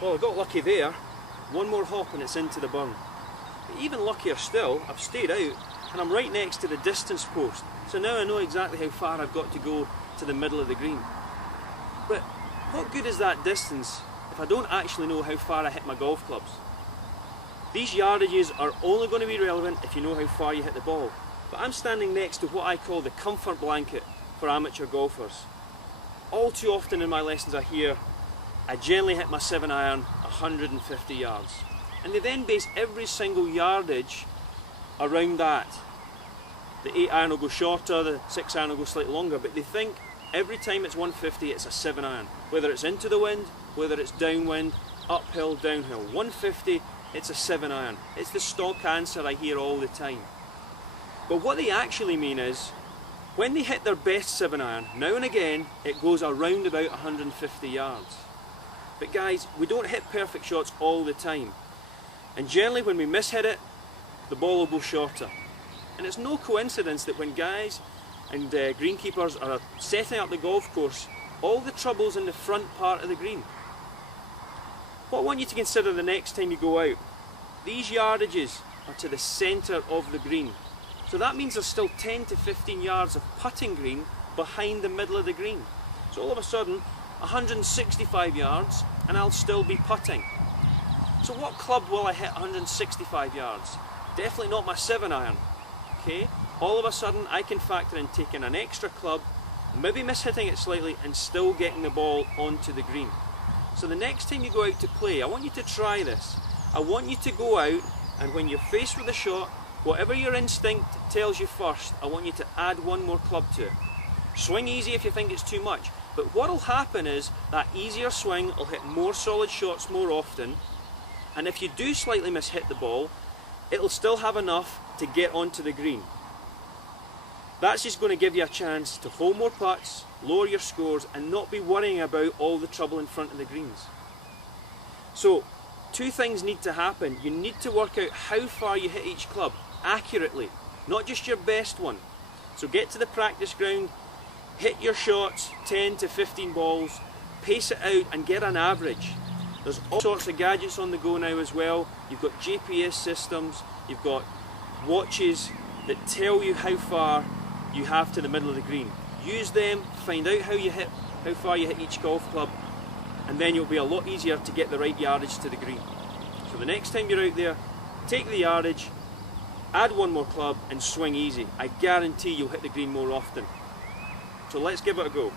Well, I got lucky there. One more hop and it's into the burn. But even luckier still, I've stayed out and I'm right next to the distance post. So now I know exactly how far I've got to go to the middle of the green. But what good is that distance if I don't actually know how far I hit my golf clubs? These yardages are only going to be relevant if you know how far you hit the ball. But I'm standing next to what I call the comfort blanket for amateur golfers. All too often in my lessons I hear, I generally hit my 7-iron 150 yards. And they then base every single yardage around that. The 8-iron will go shorter, the 6-iron will go slightly longer, but they think every time it's 150 it's a 7-iron. Whether it's into the wind, whether it's downwind, uphill, downhill. 150, it's a 7-iron. It's the stock answer I hear all the time. But what they actually mean is, when they hit their best 7-iron, now and again it goes around about 150 yards. But guys, we don't hit perfect shots all the time. And generally when we mishit it, the ball will go shorter. And it's no coincidence that when guys and greenkeepers are setting up the golf course, all the trouble's in the front part of the green. What I want you to consider the next time you go out, these yardages are to the centre of the green. So that means there's still 10 to 15 yards of putting green behind the middle of the green. So all of a sudden, 165 yards and I'll still be putting. So what club will I hit 165 yards? Definitely not my 7-iron. Okay? All of a sudden I can factor in taking an extra club, maybe mishitting it slightly and still getting the ball onto the green. So the next time you go out to play, I want you to try this. I want you to go out and when you're faced with a shot, whatever your instinct tells you first, I want you to add one more club to it. Swing easy if you think it's too much. But what will happen is that easier swing will hit more solid shots more often, and if you do slightly mishit the ball, it'll still have enough to get onto the green. That's just going to give you a chance to hole more putts, lower your scores, and not be worrying about all the trouble in front of the greens. So, two things need to happen. You need to work out how far you hit each club accurately, not just your best one. So get to the practice ground, hit your shots, 10 to 15 balls, pace it out and get an average. There's all sorts of gadgets on the go now as well. You've got GPS systems, you've got watches that tell you how far you have to the middle of the green. Use them, find out how far you hit each golf club, and then you'll be a lot easier to get the right yardage to the green. So the next time you're out there, take the yardage, add one more club and swing easy. I guarantee you'll hit the green more often. So let's give it a go.